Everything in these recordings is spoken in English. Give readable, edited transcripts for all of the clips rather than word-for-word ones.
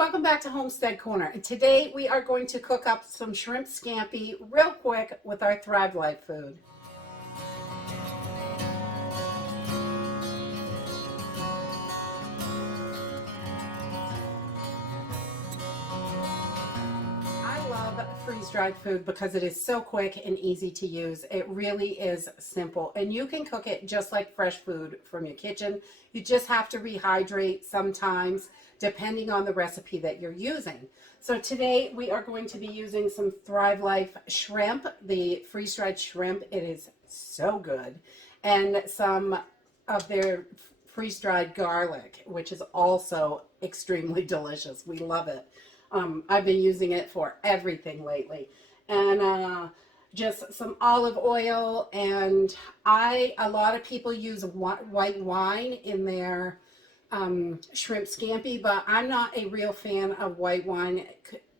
welcome back to Homestead Corner. And today we are going to cook up some shrimp scampi real quick with our Thrive Life food. I love freeze-dried food because it is so quick and easy to use. It really is simple, and you can cook it just like fresh food from your kitchen. You just have to rehydrate sometimes depending on the recipe that you're using. So today we are going to be using some Thrive Life shrimp, the freeze-dried shrimp. It is so good. And some of their freeze-dried garlic, which is also extremely delicious. We love it. I've been using it for everything lately. And just some olive oil, and a lot of people use white wine in their shrimp scampi, but I'm not a real fan of white wine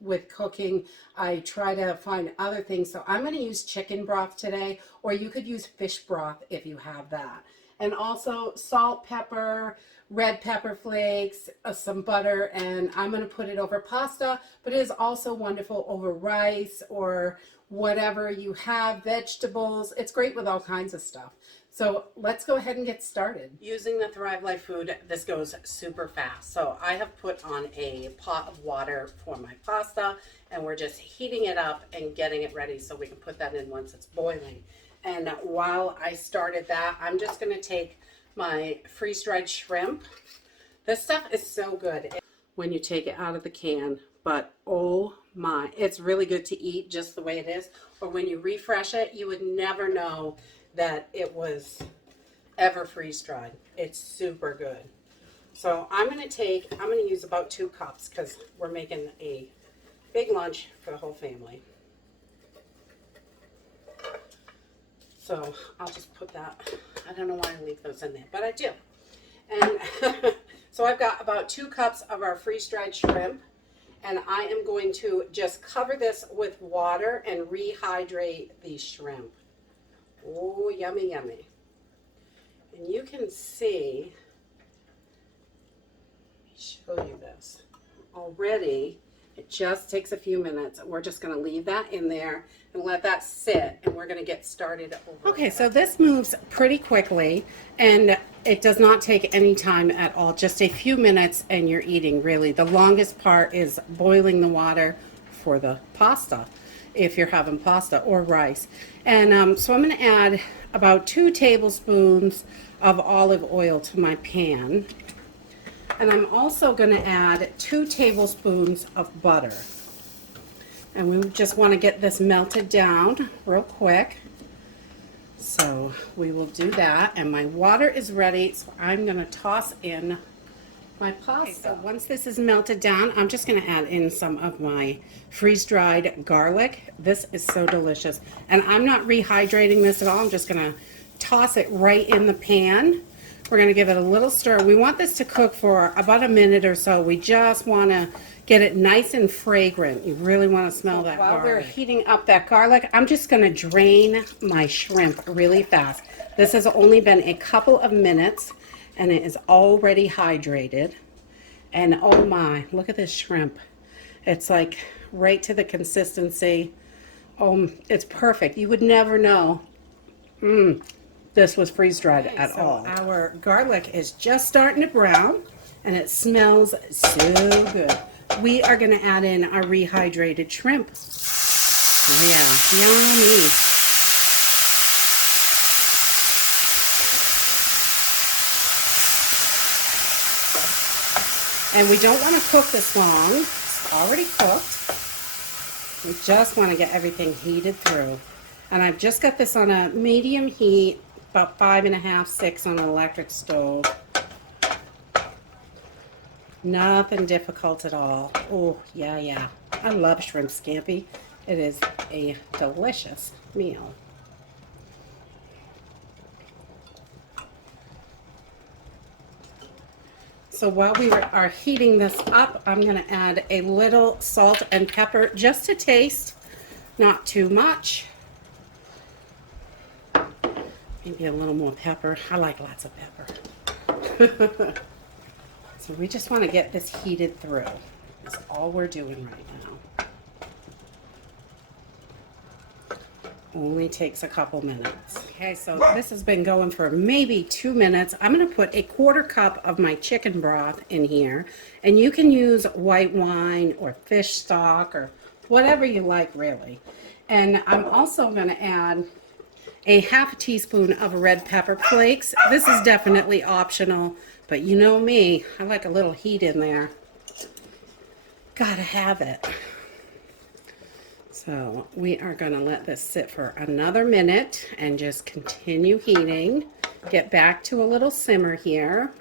with cooking. I try to find other things, so I'm going to use chicken broth today, or you could use fish broth if you have that. And also salt, pepper, red pepper flakes, some butter, and I'm going to put it over pasta, but it is also wonderful over rice or whatever you have, vegetables. It's great with all kinds of stuff. So let's go ahead and get started. Using the Thrive Life food, this goes super fast. So I have put on a pot of water for my pasta, and we're just heating it up and getting it ready so we can put that in once it's boiling. And while I started that, I'm just going to take my freeze-dried shrimp. This stuff is so good when you take it out of the can, but oh my, it's really good to eat just the way it is. Or when you refresh it, you would never know that it was ever freeze-dried. It's super good. So I'm going to use about 2 cups because we're making a big lunch for the whole family. So I'll just put that, I don't know why I leave those in there, but I do. And so I've got about 2 cups of our freeze-dried shrimp, and I am going to just cover this with water and rehydrate the shrimp. Oh, yummy, yummy. And you can see, let me show you this. Already, it just takes a few minutes. We're just going to leave that in there and let that sit, and we're going to get started over. Okay, so this moves pretty quickly, and it does not take any time at all. Just a few minutes, and you're eating, really. The longest part is boiling the water for the pasta, if you're having pasta or rice. And so I'm going to add about 2 tablespoons of olive oil to my pan. And I'm also going to add 2 tablespoons of butter. And we just want to get this melted down real quick. So we will do that. And my water is ready, so I'm going to toss in my pasta. Okay, so once this is melted down, I'm just going to add in some of my freeze-dried garlic. This is so delicious. And I'm not rehydrating this at all. I'm just going to toss it right in the pan. We're going to give it a little stir. We want this to cook for about a minute or so. We just want to get it nice and fragrant. You really want to smell that garlic. While we're heating up that garlic, I'm just going to drain my shrimp really fast. This has only been a couple of minutes, and it is already hydrated. And oh my, look at this shrimp. It's like right to the consistency. It's perfect. You would never know this was freeze-dried at all. Our garlic is just starting to brown, and it smells so good. We are going to add in our rehydrated shrimp. Oh yeah, yummy. And we don't want to cook this long. It's already cooked. We just want to get everything heated through. And I've just got this on a medium heat, about 5.5, 6 on an electric stove. Nothing difficult at all. Oh, yeah. I love shrimp scampi. It is a delicious meal. So while we are heating this up, I'm going to add a little salt and pepper just to taste, not too much. Maybe a little more pepper. I like lots of pepper. So we just want to get this heated through. That's all we're doing right now. Only takes a couple minutes. Okay, so this has been going for maybe 2 minutes. I'm going to put a 1/4 cup of my chicken broth in here, and you can use white wine or fish stock or whatever you like, really. And I'm also going to add a 1/2 teaspoon of red pepper flakes. This is definitely optional, but you know me, I like a little heat in there. Gotta have it. So we are going to let this sit for another minute and just continue heating. Get back to a little simmer here.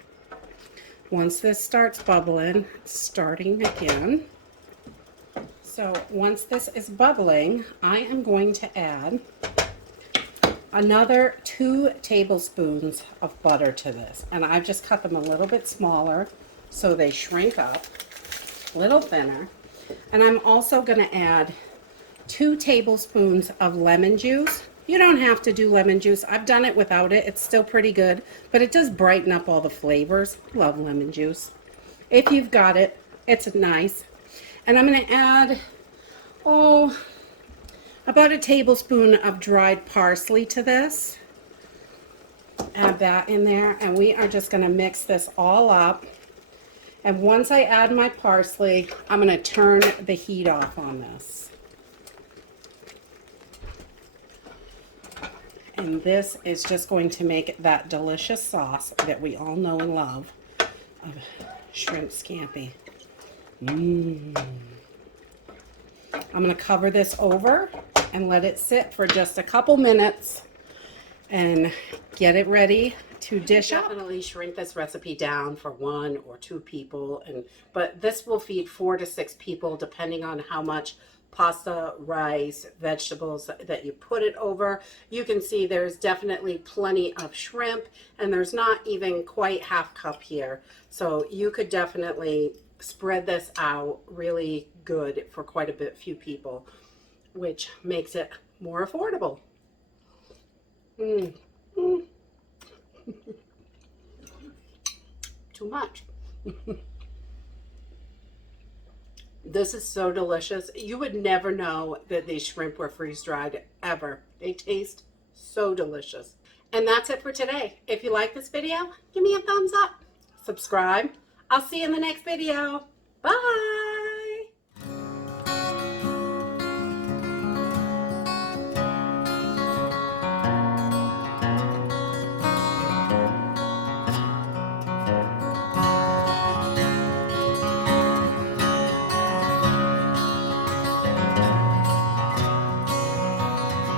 Once this starts bubbling, starting again. So once this is bubbling, I am going to add another 2 tablespoons of butter to this. And I've just cut them a little bit smaller so they shrink up, a little thinner. And I'm also going to add 2 tablespoons of lemon juice. You don't have to do lemon juice. I've done it without it. It's still pretty good, but it does brighten up all the flavors. Love lemon juice. If you've got it, it's nice. And I'm going to add, about a tablespoon of dried parsley to this. Add that in there, and we are just going to mix this all up. And once I add my parsley, I'm going to turn the heat off on this. And this is just going to make that delicious sauce that we all know and love of shrimp scampi. I'm going to cover this over and let it sit for just a couple minutes and get it ready to dish up. Definitely shrink this recipe down for 1 or 2 people, but this will feed 4 to 6 people depending on how much pasta, rice, vegetables that you put it over. You can see there's definitely plenty of shrimp, and there's not even quite 1/2 cup here. So you could definitely spread this out really good for quite a few people, which makes it more affordable. Too much. This is so delicious. You would never know that these shrimp were freeze-dried ever. They taste so delicious. And that's it for today. If you like this video, give me a thumbs up. Subscribe. I'll see you in the next video. Bye.